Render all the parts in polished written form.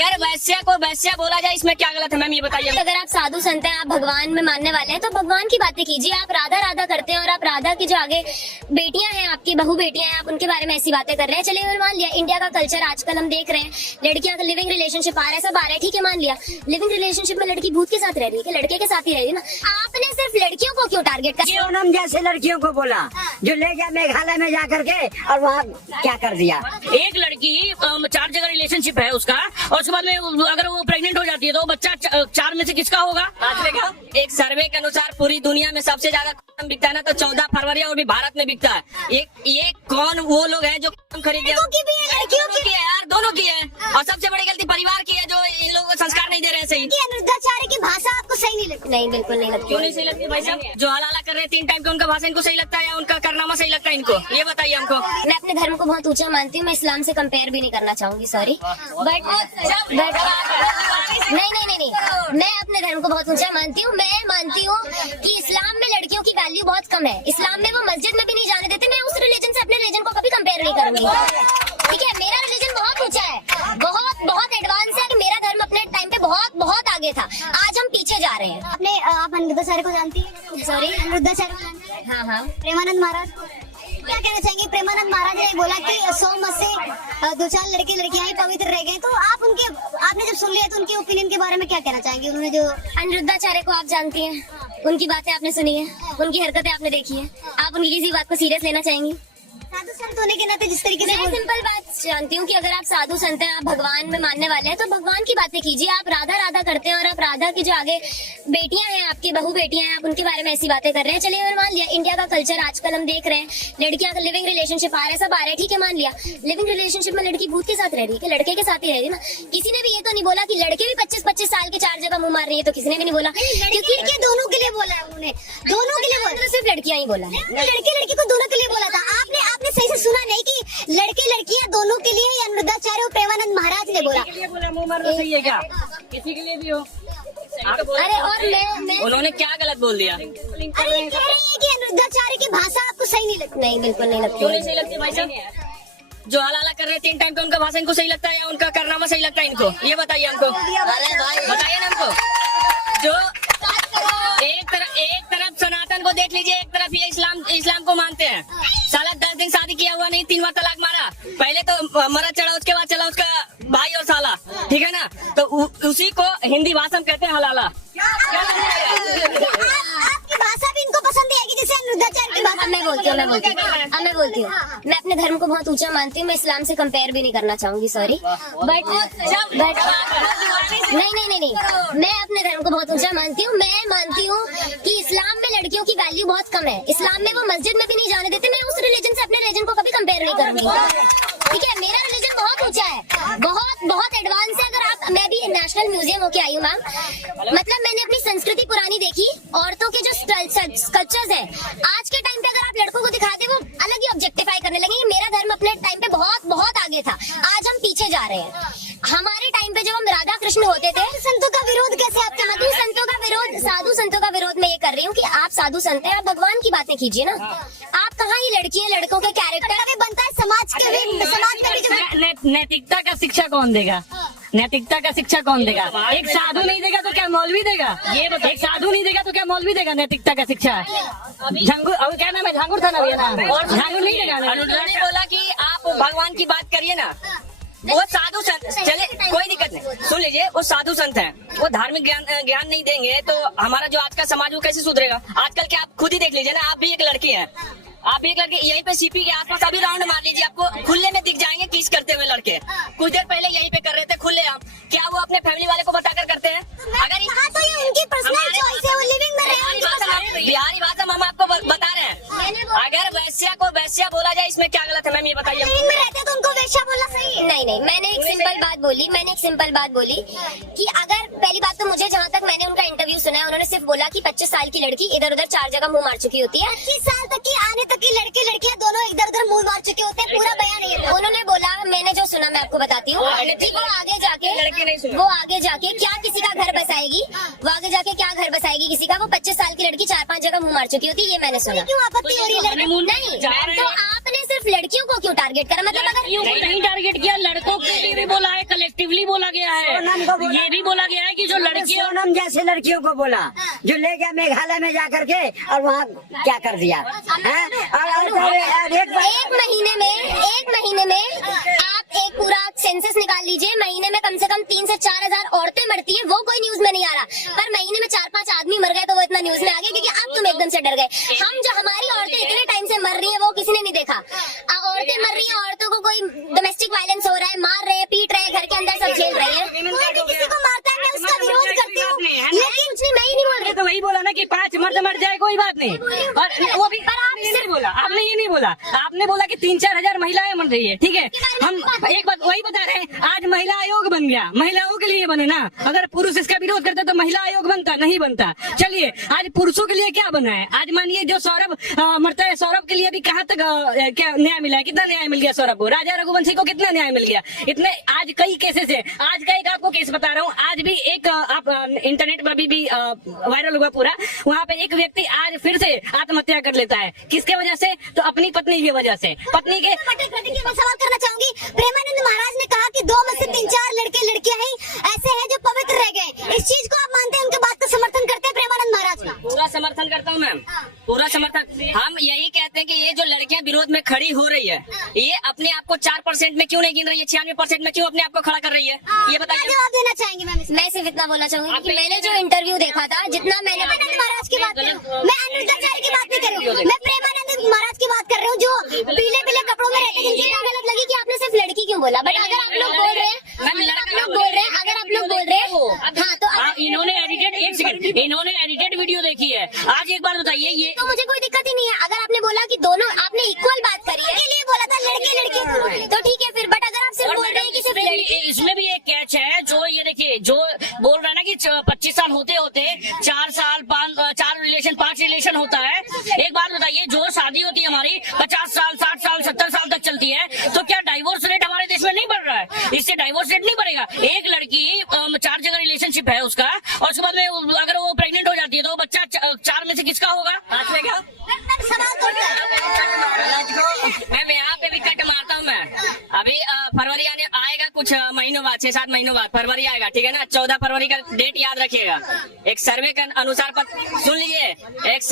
अगर वैश्या को वैश्या बोला जाए इसमें क्या गलत है मैम, ये बताइए। अगर आप साधु संत हैं, आप भगवान में मानने वाले हैं, तो भगवान की बातें कीजिए। आप राधा राधा करते हैं और आप राधा की जो आगे बेटियां हैं, आपकी बहू बेटियां हैं, आप उनके बारे में ऐसी बातें कर रहे हैं। चलिए और मान लिया इंडिया का कल्चर आजकल हम देख रहे हैं, लड़कियां का लिविंग रिलेशनशिप आ रहा है, सब आ रहा है, ठीक है मान लिया। लिविंग रिलेशनशिप में लड़की भूत के साथ रह रही है, लड़के के साथ ही रह रही है ना। आपने सिर्फ लड़कियों को क्यों टारगेट कर सोनम जैसे लड़कियों को बोला, जो ले गया मेघालय में जाकर के और वहाँ क्या कर दिया। एक लड़की 4 जगह रिलेशनशिप है उसका, और उसके बाद में अगर वो प्रेग्नेंट हो जाती है तो बच्चा 4 में से किसका होगा? एक सर्वे के अनुसार पूरी दुनिया में सबसे ज्यादा कॉन्डोम बिकता है ना, तो 14 फरवरी और भी भारत में बिकता है। ये कौन वो लोग हैं जो कॉन्डोम खरीदे? लड़कियों की है यार, दोनों की है। और सबसे बड़ी गलती परिवार की है, जो इन लोगों को संस्कार नहीं दे रहे हैं सही। अनुरुद्धाचार्य की भाषा आपको सही नहीं लगती? नहीं, बिल्कुल नहीं लगती। क्यों नहीं सही लगती भाई साहब? जो हलाला कर रहे हैं 3 टाइम का, उनका भाषा इनको सही लगता है या उनका करनामा सही लगता है इनको? ये बताइए हमको। मैं अपने धर्म को बहुत ऊंचा मानती हूँ, मैं इस्लाम से कंपेयर भी नहीं करना चाहूंगी, सॉरी, बट नहीं, मैं अपने धर्म को बहुत ऊंचा मानती हूँ। मैं मानती हूँ कि इस्लाम में लड़कियों की वैल्यू बहुत कम है। इस्लाम में वो मस्जिद में भी नहीं जाने देते। मैं उस रिलीजन से अपने रिलीजन को कभी कंपेयर नहीं करूंगी, ठीक है। मेरा रिलीजन बहुत ऊंचा है, बहुत एडवांस है कि मेरा धर्म अपने टाइम पे बहुत आगे था। आज हम पीछे जा रहे हैं। आप अनुरुद्धाचार्य को जानती है? सॉरी, अनुरुद्धाचार्य को जानती है? हाँ। प्रेमानंद महाराज क्या कहना चाहेंगे? प्रेमानंद महाराज ने बोला कि 100 में से 2-4 लड़के लड़कियां ही पवित्र रह गए। तो आपने जब सुन लिया तो उनके ओपिनियन के बारे में क्या कहना चाहेंगे? उन्होंने जो अनुरुद्धाचार्य को आप जानती हैं, उनकी बातें आपने सुनी है, उनकी हरकतें आपने देखी है, आप उनकी किसी बात को सीरियस लेना चाहेंगी? साधु संत होने के नाते जिस तरीके से मैं सिंपल बात जानती हूँ कि अगर आप साधु संत हैं, आप भगवान में मानने वाले हैं, तो भगवान की बातें कीजिए। आप राधा राधा करते हैं और आप राधा की जो आगे बेटियां हैं, आपकी बहू बेटियां हैं, आप उनके बारे में ऐसी बातें कर रहे हैं। चलिए और मान लिया इंडिया का कल्चर आजकल हम देख रहे हैं, लड़कियां का लिविंग रिलेशनशिप आ रहा है, सब आ रहा है, ठीक है मान लिया। लिविंग रिलेशनशिप में लड़की भूत के साथ रह रही है, लड़के के साथ ही रह रही है ना। किसी ने भी ये तो नहीं बोला कि लड़के भी 25-25 साल के 4 जगह मुंह मार रही है, तो किसी ने भी नहीं बोला, क्योंकि दोनों के लिए बोला है उन्होंने, दोनों के लिए बोला, सिर्फ लड़कियां ही बोला है। लड़की को दोनों के लिए बोला था। आपने सही से सुना नहीं कि लड़के लड़कियां दोनों के लिए, या अनुरुद्धाचार्य और प्रेमानंद महाराज ने बोला? मुंह मारना सही है क्या? किसी के लिए भी हो? अरे और मैं उन्होंने क्या गलत बोल दिया? अरे कह रही है कि अनुरुद्धाचार्य की भाषा आपको सही नहीं लगती? नहीं, बिल्कुल नहीं लगती। क्यों नहीं सही लगती भाई साहब? जो हलाला कर रहे हैं 3 टाइम का, उनका भाषा इनको सही लगता है या उनका करनामा सही लगता है इनको? ये बताइए हमको, बताइए ना हमको। जो एक तरफ सनातन को देख लीजिए, एक तरफ ये इस्लाम को मानते हैं। साला 10 दिन शादी किया हुआ नहीं, 3 बार तलाक मारा। पहले तो मरा चढ़ा, उसके बाद चला उसका भाई और साला, ठीक है ना। तो उसी को हिंदी भाषा में कहते हैं हलाला। आपकी भाषा भी इनको पसंद आएगी जैसे अनुरुद्धाचार्य की भाषा? मैं बोलती हूँ, मैं अपने धर्म को बहुत ऊंचा मानती हूँ। मैं इस्लाम से कंपेयर भी नहीं करना चाहूंगी, सॉरी, बट नहीं, मैं अपने धर्म को बहुत ऊंचा मानती हूँ। मैं मानती हूँ कि इस्लाम में लड़कियों की वैल्यू बहुत कम है। इस्लाम में वो मस्जिद में भी नहीं जाने देते। मैं उस रिलीजन से अपने रिलीजन को कभी कंपेयर नहीं करूंगी, ठीक है। मेरा रिलीजन बहुत ऊंचा है, बहुत एडवांस है। अगर मैं भी नेशनल म्यूजियम होके आई हूँ मैम, मतलब मैंने अपनी संस्कृति पुरानी देखी। औरतों के जो स्कल्पचर्स है आज के टाइम पे अगर आप लड़कों को दिखाते, वो अलग ही ऑब्जेक्टिफाई करने लगे। मेरा धर्म अपने टाइम पे बहुत आगे था, आज हम पीछे जा रहे हैं। हमारे टाइम पे जब हम राधा कृष्ण होते थे, संतों का विरोध कैसे आप चाहते हैं? संतों का विरोध, साधु संतों का विरोध मैं ये कर रही हूँ कि आप साधु संत हैं, आप भगवान की बातें कीजिए ना। आप कहाँ ही लड़कियां लड़कों के कैरेक्टर भी बनता है, समाज का भी नैतिकता का शिक्षा कौन देगा? नैतिकता का शिक्षा कौन देगा? एक साधु नहीं देगा तो क्या मौलवी देगा? ये एक साधु नहीं देगा तो क्या मौलवी देगा नैतिकता का शिक्षा? झांगुर, अब क्या नाम है, झांगुर था ना भैया ना, झांगुर नहीं देगा। उन्होंने बोला कि आप भगवान की बात करिए ना। वो साधु संत, चले कोई दिक्कत नहीं, सुन लीजिए, वो साधु संत हैं, वो धार्मिक ज्ञान नहीं देंगे तो हमारा जो आज का समाज वो कैसे सुधरेगा? आजकल के आप खुद ही देख लीजिए ना, आप भी एक लड़की हैं, आप एक लड़के यहीं पे सीपी के आसपास अभी राउंड मार लीजिए, आपको खुले में दिख जाएंगे किस करते हुए लड़के। कुछ देर पहले यहीं पे कर रहे थे खुले आप। क्या वो अपने फैमिली वाले को बताकर करते हैं? अगर तो ये उनकी पर्सनल चॉइस है, वो लिविंग में बिहारी भाषा हम आपको बता रहे हैं। अगर वैश्या को वैश्या बोला जाए इसमें क्या गलत है मैम, ये बताइए। लिविंग में रहते तो उनको वैश्या बोलना सही है? नहीं, मैंने एक सिंपल बात बोली कि अगर पहली बात तो मुझे, जहाँ तक मैंने उनका इंटरव्यू सुना है, उन्होंने सिर्फ बोला कि 25 साल की लड़की इधर उधर 4 जगह मुंह मार चुकी होती है। 25 साल तक की आने तक की लड़के लड़कियां दोनों इधर उधर मुंह मार चुके होते हैं, पूरा बयान नहीं है। उन्होंने बोला, मैंने जो सुना मैं आपको बताती हूँ कि वो आगे जाके नहीं सुना। वो आगे जाके क्या किसी का घर बसाएगी, वो आगे जाके क्या घर बसाएगी किसी का। वो 25 साल की लड़की 4-5 जगह मुंह मार चुकी होती है, ये मैंने सुना। क्यों आपत्ति हो रही है? नहीं, तो आपने सिर्फ लड़कियों को क्यों टारगेट करा? मतलब अगर नहीं टारगेट किया, लड़कों के लिए भी बोला है, कलेक्टिवली बोला गया है। ये भी बोला गया है कि जो लड़कियां सोनम जैसे लड़कियों को बोला, जो ले गया मेघालय में जा करके और वहाँ क्या कर दिया हैं? और एक महीने में आप एक पूरा सेंसस निकाल लीजिए, महीने में कम से कम 3 से 4 हजार औरतें मरती हैं, वो कोई न्यूज में नहीं आ रहा। पर महीने में 4-5 आदमी मर गए तो वो इतना न्यूज में आ गया, क्योंकि अब तुम एकदम से डर गए। हम जो हमारी औरतें इतने टाइम से मर रही है वो किसी ने नहीं देखा। औरतें मर रही है, औरतों को कोई डोमेस्टिक वायलेंस हो रहा है, मार रहे हैं, पीट रहे हैं, घर के अंदर सब झेल रहे हैं। किसी को मारता है मैं उसका विरोध करती हूँ, लेकिन कुछ नहीं, मैं ही नहीं बोल रही। तो वही बोला ना कि 5 मर्द मर जाए कोई बात नहीं, और वो भी आपने नहीं बोला, आपने ये नहीं बोला, आपने बोला कि 3-4 हजार महिलाएं मर रही है। ठीक है, हम एक बात वही बता रहे हैं, आज महिला आयोग बन गया, महिलाओं के लिए बने ना। अगर पुरुष इसका विरोध करते तो महिला आयोग बनता, नहीं बनता। चलिए, आज पुरुषों के लिए क्या बना है? आज मानिए जो सौरभ मरता है, सौरभ के लिए भी कहाँ तक क्या न्याय मिला है? कितना न्याय मिल गया सौरभ को? राजा रघुवंशी को कितना न्याय मिल गया? इतने आज कई केसेस है। आज का एक आपको केस बता रहा हूँ, आज भी एक आप इंटरनेट पर भी वायरल हुआ पूरा। वहाँ पे एक व्यक्ति आज फिर से आत्महत्या कर लेता है। किसके वजह से? तो अपनी पत्नी की वजह से। पत्नी के सवाल करना चाहूंगी, प्रेमानंद महाराज ने कहा कि 2 में से 3-4 लड़के लड़कियां ही ऐसे हैं जो पवित्र रह गए। इस चीज को आप मानते हैं? उनके बात का समर्थन करते हैं प्रेमानंद महाराज का? पूरा समर्थन करता हूँ मैम, पूरा समर्थन। हम यही कहते हैं कि ये जो लड़कियां विरोध में खड़ी हो रही है, ये अपने आप को 4% में क्यों नहीं गिन रही है? 96% में क्यों अपने आप को खड़ा कर रही है? ये बताइए। जवाब देना चाहेंगे मैम? मैं सिर्फ इतना बोलना चाहूंगी कि मैंने जो इंटरव्यू देखा था, जितना मैंने महाराज की बात कर रही हूँ, मैं अनुराचार्य की बात नहीं कर रही हूँ, मैं प्रेमानंद महाराज की बात कर रही हूँ, जो पीले पीले कपड़ों में रहते हैं। जिनकी गलत लगी कि आपने सिर्फ लड़की क्यों बोला, बट अगर आप लोग बोल रहे हैं, अगर आप लोग बोल रहे हैं, हाँ तो इन्होंने एडिटेड, एक सेकंड, इन्होंने एडिटेड वीडियो देखी है। आज एक बार बताइए, ये तो मुझे कोई दिक्कत ही नहीं है। अगर आपने बोला कि दोनों आपने इक्वल बात करी है, लिए बोला था लड़के लड़की, तो ठीक है फिर। बट अगर आप सिर्फ बोल रहे हैं कि सिर्फ इसमें भी एक कैच है, जो ये देखिए, जो बोल रहा है ना कि 25 साल होते होते 4 साल 4 रिलेशन 5 रिलेशन होता है। एक बात बताइए, जो शादी होती है हमारी 50 साल 60 साल 70 साल तक चलती है, तो क्या डाइवोर्स रेट हमारे देश में नहीं बढ़ रहा है? इससे डाइवोर्स रेट नहीं बढ़ेगा। एक लड़की 4 जगह रिलेशनशिप है उसका, और उसके बाद में अगर वो प्रेग्नेंट हो जाती है तो बच्चा 4 में से किसका होगा? पांचवे का। मैम यहाँ पे भी कट मारता हूँ मैं। अभी फरवरी आएगा कुछ महीनों बाद, 6-7 महीनों बाद फरवरी आएगा, ठीक है ना? 14 फरवरी का डेट याद रखिएगा। एक सर्वे के अनुसार सुन लीजिए, एक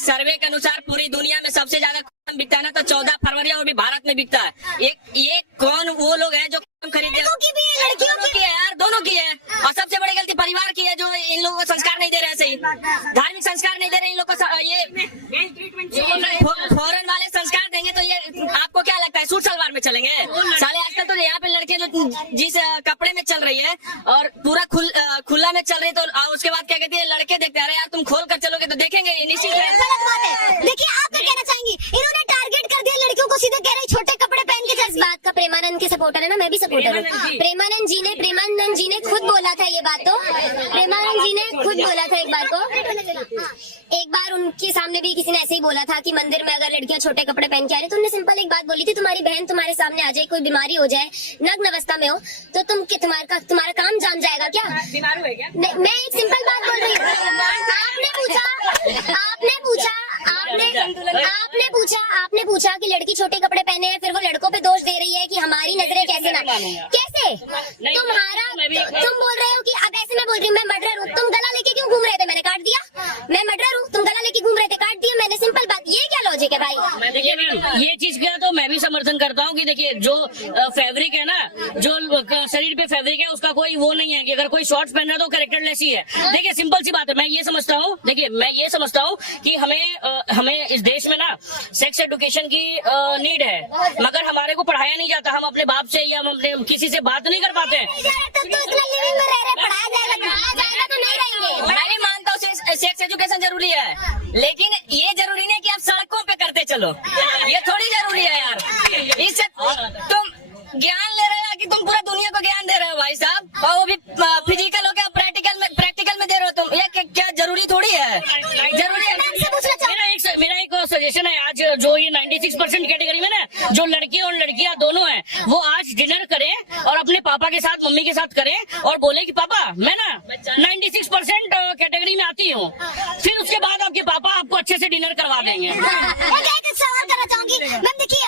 सर्वे के अनुसार पूरी दुनिया में सबसे ज्यादा कौन बिकता है ना, तो 14 फरवरी और भी भारत में बिकता है। ये कौन वो लोग हैं जो खरीदे? लड़कियों की है यार, दोनों की है। और सबसे बड़ी गलती परिवार की है, जो इन लोगों को संस्कार नहीं दे रहे हैं, सही धार्मिक संस्कार नहीं दे रहे इन लोगों को। ये फॉरेन वाले संस्कार देंगे तो ये आपको क्या लगता है सूट सलवार में चलेंगे? साले आजकल तो यहाँ पे लड़के जो जिस कपड़े में चल रही है और पूरा खुला में चल रही है, तो उसके बाद क्या कहती है, लड़के देखते हैं, अरे यार तुम खोल कर चलोगे तो देखेंगे, ये निश्चित है। देखिए, आप क्या कहना चाहेंगी? इन्होंने टारगेट कर दिया लड़कियों को, सीधे कह रहे छोटे कपड़े पहन के। इस बात का प्रेमानंद की सपोर्टर है ना, मैं भी सपोर्टर हूँ। प्रेमानंद जी ने खुद बोला था ये बात, तो प्रेमानंद जी ने खुद बोला था एक बार उनके सामने भी किसी ने ऐसे ही बोला था कि मंदिर में अगर लड़कियां छोटे कपड़े पहन के आ रही, तो उन्होंने सिंपल एक बात बोली थी, तुम्हारी बहन तुम्हारे सामने आ जाए, कोई बीमारी हो जाए, नग्न अवस्था में हो, तो तुम्हारा काम जान जाएगा क्या? बीमार हुए क्या? मैं एक सिंपल बात बोल रही हूँ। आपने पूछा कि लड़की छोटे कपड़े पहने हैं, फिर वो लड़कों पे दोष दे रही है कि हमारी नजरें कैसे तुम बोल रहे हो कि अब ऐसे मैं बोल रही हूँ मैं मर्डर हूँ, तुम गला लेके क्यों घूम रहे थे? मैंने काट दिया। मैं मर्डर हूँ, तुम गला लेके घूम रहे थे, काट दिया मैंने। सिंपल बात, ये क्या लॉजिक है भाई? देखिए मैम, ये चीज का तो मैं भी समर्थन करता हूँ कि देखिए, जो फैब्रिक है ना, जो शरीर पे फैब्रिक है, उसका कोई वो नहीं है कि अगर कोई शॉर्ट्स पहन रहा है तो कैरेक्टरलेस ही है। देखिए, सिंपल सी बात है, मैं ये समझता हूँ, देखिए मैं ये समझता हूँ कि हमें इस देश में ना सेक्स एजुकेशन की नीड है, मगर हमारे को पढ़ाया नहीं जाता। हम अपने बाप से या हम अपने किसी से बात नहीं कर पाते हैं। मैं भी मानता हूँ सेक्स एजुकेशन जरूरी है, लेकिन ये जरूरी नहीं कि आप सड़कों पे करते चलो, ये थोड़ी जरूरी है यार। इससे तुम ज्ञान ले रहे हो कि तुम पूरा दुनिया को ज्ञान दे रहे हो भाई साहब, और वो भी फिजिकल हो क्या, प्रैक्टिकल में दे रहे हो तुम? ये क्या जरूरी थोड़ी है? जरूरी है। मेरा एक सजेशन है, आज जो ये 96% कैटेगरी में ना, जो लड़के और लड़कियां दोनों हैं, वो आज डिनर करें और अपने पापा पापा के साथ मम्मी के साथ करे और बोले कि पापा मैं ना 96% कैटेगरी में आती हूँ, फिर उसके बाद आपके पापा आपको अच्छे से डिनर करवा देंगे। एक सवाल करना चाहूंगी मैम, देखिए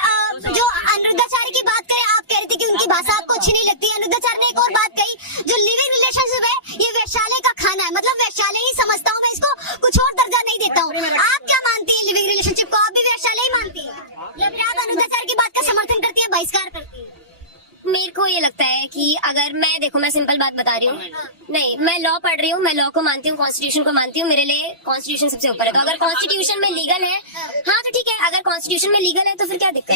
जो अनिरुद्धाचार्य की बात करें, आप कह रही थी कि उनकी भाषा आपको अच्छी नहीं लगती। अनिरुद्धाचार्य ने एक और बात कही, जो लिविंग रिलेशनशिप है ये वैश्यालय का खाना है, मतलब वैश्यालय ही समझता हूँ मैं इसको, कुछ और दर्जा नहीं देता हूँ। आप क्या मानती है लिविंग रिलेशनशिप को? आप भी वैश्यालय ही मानती है या फिर आप अनिरुद्धाचार्य की बात का समर्थन करती है, बहिष्कार करती है? मेरे को ये लगता है कि अगर मैं देखो, मैं सिंपल बात बता रही हूँ, नहीं मैं लॉ पढ़ रही हूँ, मैं लॉ को मानती हूँ, कॉन्स्टिट्यूशन को मानती हूँ, मेरे लिए कॉन्स्टिट्यूशन सबसे ऊपर है। तो अगर कॉन्स्टिट्यूशन में लीगल है, हाँ तो ठीक है, अगर कॉन्स्टिट्यूशन में लीगल है तो फिर क्या दिक्कत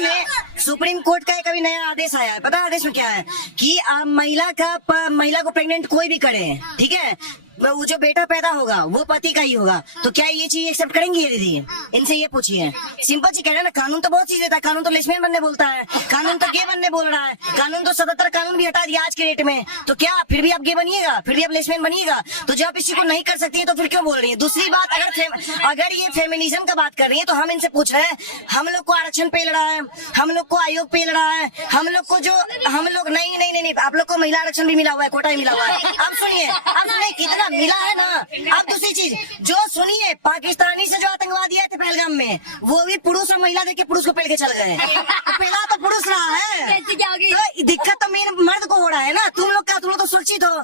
है? सुप्रीम कोर्ट का एक अभी नया आदेश आया है, पता है आदेश में क्या है कि महिला को प्रेग्नेंट कोई भी करे, ठीक है, वो जो बेटा पैदा होगा वो पति का ही होगा, तो क्या ये चीज एक्सेप्ट करेंगी ये दीदी? इनसे ये पूछिए, सिंपल सी कह रहे हैं ना, कानून तो बहुत चीज देता है, कानून तो लेस्बियन बनने बोलता है, कानून तो गे बनने बोल रहा है, कानून तो 77 कानून भी हटा दिया आज के डेट में, तो क्या फिर भी आप गे बनिएगा, फिर भी आप लेस्बियन बनिएगा? तो जब इसी को नहीं कर सकती है तो फिर क्यों बोल रही है? दूसरी बात, अगर ये फेमिनिज्म का बात कर रही है तो हम इनसे पूछ रहे हैं, हम लोग को आरक्षण पे लड़ रहा है, हम लोग को आयोग पे लड़ रहा है, हम लोग को जो हम लोग नहीं, आप लोग को महिला आरक्षण भी मिला हुआ है, कोटा ही मिला हुआ है। अब सुनिए कितना मिला है ना। अब दूसरी चीज जो सुनिए, पाकिस्तानी से जो आतंकवादी आए थे पहलगाम में, वो भी पुरुष और महिला देख के पुरुष को पेल के चल गए। पहला तो पुरुष रहा है, तो दिक्कत तो मेन मर्द को हो रहा है ना। तुम लोग तो सुरक्षित हो।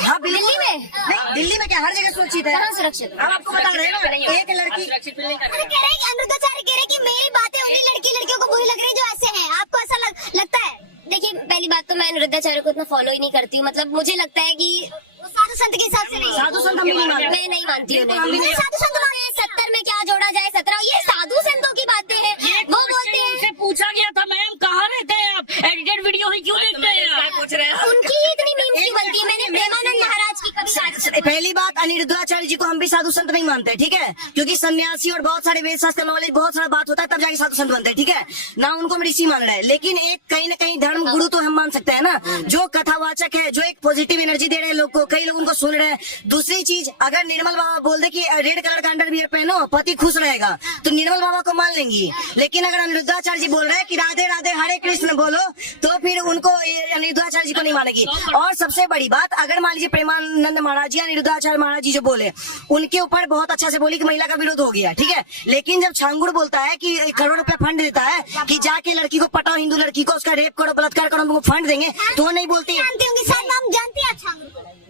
हाँ दिल्ली में नहीं, दिल्ली में क्या हर जगह सुरक्षित है? सुरक्षित अब आपको बता रहे हैं ना, एक लड़की अनिरुद्धाचार्य कह रहे कि मेरी बातें उन्हीं लड़कियों को बुरी लग रही जो ऐसे हैं, आपको ऐसा लगता है? देखिए पहली बात तो मैं अनिरुद्धाचार्य को इतना फॉलो ही नहीं करती हूँ, मतलब मुझे लगता है कि वो साधु संत के हिसाब से नहीं, साधु संत मैं नहीं मानती हूँ। साधु संत 70 में क्या जोड़ा जाए 17, ये साधु संतों की बातें हैं। वो बोलते हैं, पूछा गया था मैम कहाँ रहते हैं आप, एडिटेड वीडियो ही क्यों देखते हैं आप? उनकी ही इतनी मीम्स क्यों बनती है? मैंने प्रेमानंद महाराज की कभी पहली बात, अनिरुद्धाचार्य जी को हम भी साधु संत नहीं मानते, ठीक है, क्योंकि सन्यासी और बहुत सारे वेद शास्त्र नॉलेज बहुत सारा बात होता है तब जाके साधु संत बनते हैं, ठीक है ना, उनको हम ऋषि मान रहे हैं। लेकिन एक कहीं न कहीं धर्म गुरु तो हम मान सकते हैं ना, जो कथावाचक है, जो एक पॉजिटिव एनर्जी दे रहे हैं लोग को, कई लोग उनको सुन रहे हैं। दूसरी चीज, अगर निर्मल बाबा बोल दे कि रेड कलर का अंडरवियर पहनो पति खुश रहेगा, तो निर्मल बाबा को मान लेंगी। लेकिन अगर अनिरुद्धाचार्य जी बोल रहे हैं कि राधे राधे हरे कृष्ण बोलो, तो फिर उनको अनिरुद्धाचार्य जी को नहीं मानेगी। और सबसे बड़ी बात, अगर मान लीजिए प्रेमानंद महाराज जी, अनिरुद्धाचार्य महाराज जी जो बोले, उनके ऊपर बहुत अच्छा से बोली कि महिला का विरोध हो गया, ठीक है, लेकिन जब छांगुड़ बोलता है कि 1 करोड़ रुपया फंड देता है कि जाके लड़की को पटाओ, हिंदू लड़की को, उसका रेप करो, बलात्कार करो, हमको फंड देंगे, तो वो नहीं बोलती है। जानती है?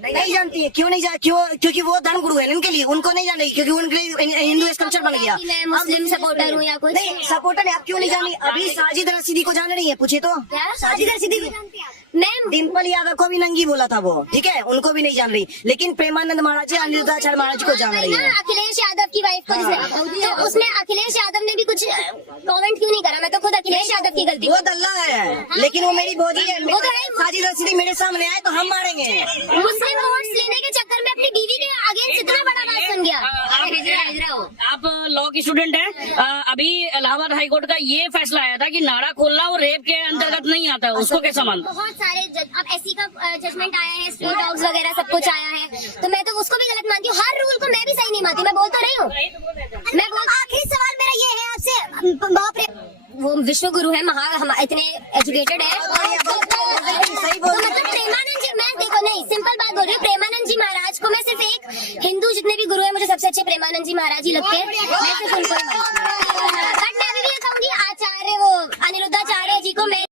नहीं जानती है। क्यों नहीं क्योंकि वो धर्म गुरु है इनके लिए, उनको नहीं जानेगी क्योंकि उनके लिए हिंदू स्कल्पचर बन गया। मैं मुस्लिम सपोर्टर हूँ या कुछ? नहीं सपोर्टर है, आप क्यों नहीं जानी? अभी साजिद रशीदी को जान रही है, पूछे तो साजिद रशीदी मैम, डिम्पल यादव को भी नंगी बोला था वो, ठीक है, उनको भी नहीं जान रही, लेकिन प्रेमानंद महाराज जी, अनिरुद्धाचार्य महाराज को जान रही है। अखिलेश यादव की वाइफ को तो उसमें अखिलेश यादव ने भी कुछ कमेंट क्यों नहीं करा? मैं तो खुद अखिलेश यादव की गलती, वो दल्ला है, लेकिन वो मेरी बोली है, वो तो है। साजिद रशीदी मेरे सामने आए तो हम मारेंगे। मुस्लिम वोट्स लेने के चक्कर में अपनी बीवी के अगेंस्ट इतना बड़ा बात बन गया। आप लॉ की स्टूडेंट हैं, अभी इलाहाबाद हाईकोर्ट का ये फैसला आया था कि नाड़ा खोलना वो रेप के अंतर्गत नहीं आता, उसको कैसा मानते? बहुत सारे अब एससी का जजमेंट आया है, स्ट्रीट डॉग्स वगैरह सब कुछ आया है, तो मैं तो उसको भी गलत मानती हूँ। हर रूल को मैं भी सही नहीं मानती, मैं बोल तो रही हूँ। आखिरी सवाल मेरा ये है आपसे, वो विश्व गुरु है, इतने एजुकेटेड है, तो मतलब प्रेमानंद जी, मैं देखो नहीं सिंपल बात बोल रही हूँ, प्रेमानंद जी महाराज को मैं सिर्फ एक हिंदू जितने भी गुरु है मुझे सबसे अच्छे प्रेमानंद जी महाराज ही लगते हैं, मैं सिर्फ उनको